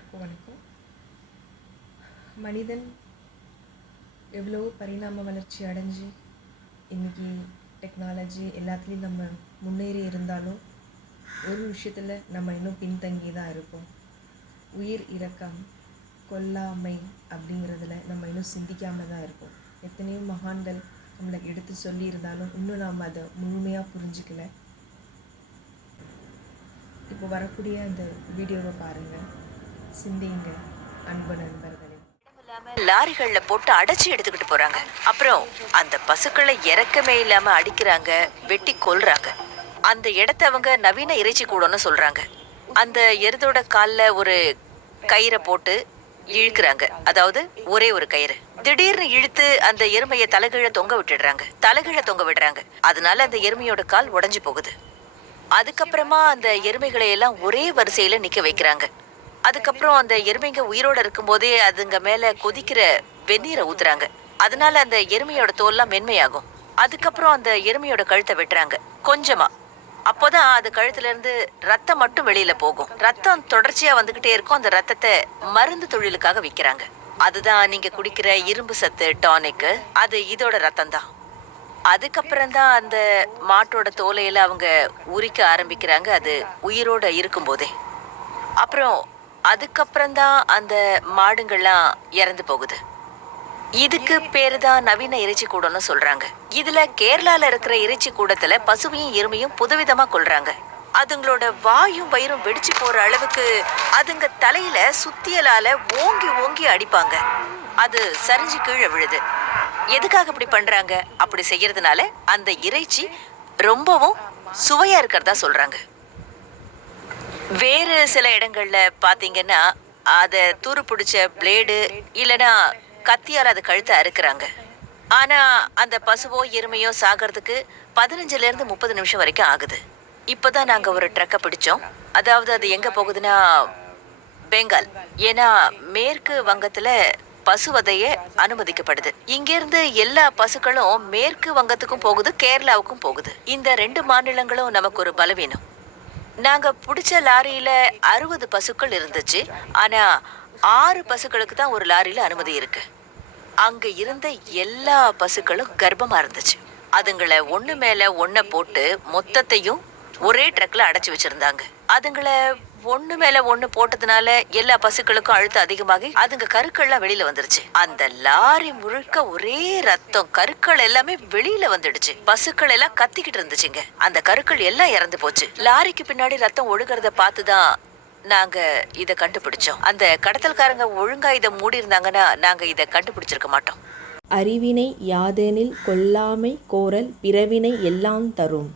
எல்லாருக்கும் வணக்கம். மனிதன் எவ்வளோ பரிணாம வளர்ச்சி அடைஞ்சு இன்றைக்கி டெக்னாலஜி எல்லாத்துலேயும் நம்ம முன்னேறி இருந்தாலும் ஒரு விஷயத்தில் நம்ம இன்னும் பின்தங்கி தான் இருக்கோம். உயிர் இரக்கம், கொல்லாமை அப்படிங்கிறதுல நம்ம இன்னும் சிந்திக்காமல் தான் இருக்கோம். எத்தனையோ மகான்கள் நம்மளை எடுத்து சொல்லியிருந்தாலும் இன்னும் நாம் அதை முழுமையாக புரிஞ்சிக்கல. இப்போ வரக்கூடிய அந்த வீடியோவை பாருங்கள், சிந்திங்க அன்பு நண்பர்களே. லாரிகள்ல போட்டு அடைச்சி எடுத்துக்கிட்டு போறாங்க. அப்புறம் அந்த பசுக்களை இறக்கமே இல்லாம அடிக்கிறாங்க, வெட்டி கொல்றாங்க. அந்த இடத்த அவங்க நவீன இறைச்சி கூடன்னு சொல்றாங்க. அந்த எருதோட கால்ல ஒரு கயிறை போட்டு இழுக்கிறாங்க, அதாவது ஒரே ஒரு கயிறு. திடீர்னு இழுத்து அந்த எருமையை தலைகீழ தொங்க விடுறாங்க. அதனால அந்த எருமையோட கால் உடைஞ்சு போகுது. அதுக்கப்புறமா அந்த எருமைகளை எல்லாம் ஒரே வரிசையில நிக்க வைக்கிறாங்க. அதுக்கப்புறம் அந்த எருமைங்க உயிரோட இருக்கும் போதே அதுங்க மேல கொதிக்கிற வெந்நீரை ஊத்துறாங்க. அதனால அந்த எருமையோட தோல்லாம் மென்மையாகும். அதுக்கப்புறம் அந்த எருமையோட கழுத்தை வெட்டுறாங்க கொஞ்சமா. அப்போதான் அது கழுத்துல இருந்து ரத்தம் மட்டும் வெளியில போகும். ரத்தம் தொடர்ச்சியா வந்துகிட்டே இருக்கும். அந்த ரத்தத்தை மருந்து தொழிலுக்காக விற்கிறாங்க. அதுதான் நீங்க குடிக்கிற இரும்பு சத்து டானிக்கு, அது இதோட ரத்தம் தான். அதுக்கப்புறம் தான் அந்த மாட்டோட தோலையில அவங்க உரிக்க ஆரம்பிக்கிறாங்க, அது உயிரோட இருக்கும் போதே. அப்புறம் அதுக்கப்புறம் தான் அந்த மாடுங்கள்லாம் இறந்து போகுது. இதுக்கு பேரு தான் நவீன இறைச்சி கூடன்னு சொல்றாங்க. இதுல கேரளால இருக்கிற இறைச்சி கூடத்துல பசுவையும் எருமையும் புதுவிதமா கொல்றாங்க. அதுங்களோட வாயும் வயிறும் வெடிச்சு போற அளவுக்கு அதுங்க தலையில சுத்தியலால ஓங்கி ஓங்கி அடிப்பாங்க. அது சரிஞ்சு கீழே விழுது. எதுக்காக இப்படி பண்றாங்க? அப்படி செய்யறதுனால அந்த இறைச்சி ரொம்பவும் சுவையா இருக்கிறதா சொல்றாங்க. வேறு சில இடங்கள்ல பாத்தீங்கன்னா அத துரு பிடிச்ச பிளேடு இல்லைன்னா கத்தியால் அது கழுத்தை அறுக்குறாங்க. ஆனா அந்த பசுவோ எருமையோ சாகிறதுக்கு 15ல இருந்து 30 நிமிஷம் வரைக்கும் ஆகுது. இப்பதான் நாங்க ஒரு ட்ரக்கை பிடிச்சோம். அதாவது அது எங்க போகுதுன்னா பெங்கால். ஏன்னா மேற்கு வங்கத்துல பசுவதைய அனுமதிக்கப்படுது. இங்கிருந்து எல்லா பசுக்களும் மேற்கு வங்கத்துக்கும் போகுது, கேரளாவுக்கும் போகுது. இந்த 2 மாநிலங்களும் நமக்கு ஒரு பலவீனம். நாங்க பிடிச்ச லாரியில 60 பசுக்கள் இருந்துச்சு. ஆனா 6 பசுக்களுக்கு தான் ஒரு லாரியில அனுமதி இருக்கு. அங்க இருந்த எல்லா பசுக்களும் கர்ப்பமா இருந்துச்சு. அதுங்களை ஒண்ணு மேல ஒன்ன போட்டு மொத்தத்தையும் ஒரே ட்ரக்ல அடைச்சு வச்சிருந்தாங்க. அதுங்களை ஒண்ணு மேல ஒண்ணு போட்டதுனால எல்லா பசுக்களுக்கும் அழுத்தம் அதிகமாகி அதுங்க கருக்கள்லாம் வெளியில வந்துருச்சு. அந்த லாரி முழுக்க ஒரே ரத்தம், கருக்கள் எல்லாமே வெளியில வந்துடுச்சு. பசுக்கள் எல்லாம் கத்திக்கிட்டு இருந்துச்சுங்க. அந்த கருக்கள் எல்லாம் இறந்து போச்சு. லாரிக்கு பின்னாடி ரத்தம் ஒழுகிறத பார்த்துதான் நாங்க இத கண்டுபிடிச்சோம். அந்த கடத்தல்காரங்க ஒழுங்கா இதை மூடி இருந்தாங்கன்னா நாங்க இதை கண்டுபிடிச்சிருக்க மாட்டோம். அறிவினை யாதெனில் கொல்லாமை கோரல் பிறவினை எல்லாம் தரும்.